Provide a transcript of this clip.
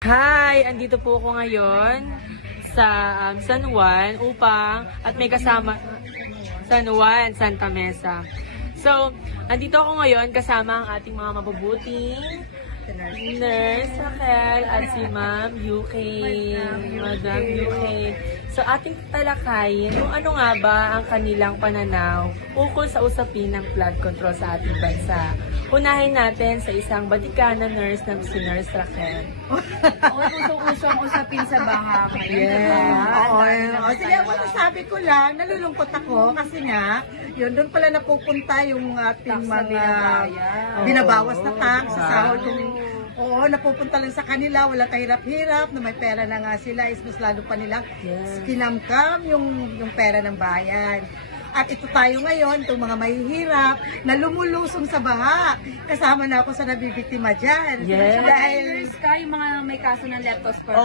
Hi! Andito po ako ngayon sa San Juan at may kasama San Juan, Santa Mesa. So, andito ako ngayon kasama ang ating mga mabubuting nurse, Raquel, at si Ma'am UK. Madam UK. So, ating talakayin kung ano nga ba ang kanilang pananaw ukol sa usapin ng flood control sa ating bansa. Unahin natin sa isang Batikana nurse na si Nurse Raquel. Usong-usong usapin sa baha ngayon. Oo. Sige, sabi ko lang, nalulungkot ako kasi nga, yun, doon pala napupunta yung ating mga binabawas na tax sa sahod. Oo, napupunta lang sa kanila, wala kahirap-hirap, na may pera na nga sila, is mas lalo pa nila kinamkam yung pera ng bayan. At ito tayo ngayon, itong mga mahihirap, na lumulusong sa baha. Kasama na ako sa nabibiktima dyan. Yes. Dahil yung mga may kaso ng leptospira.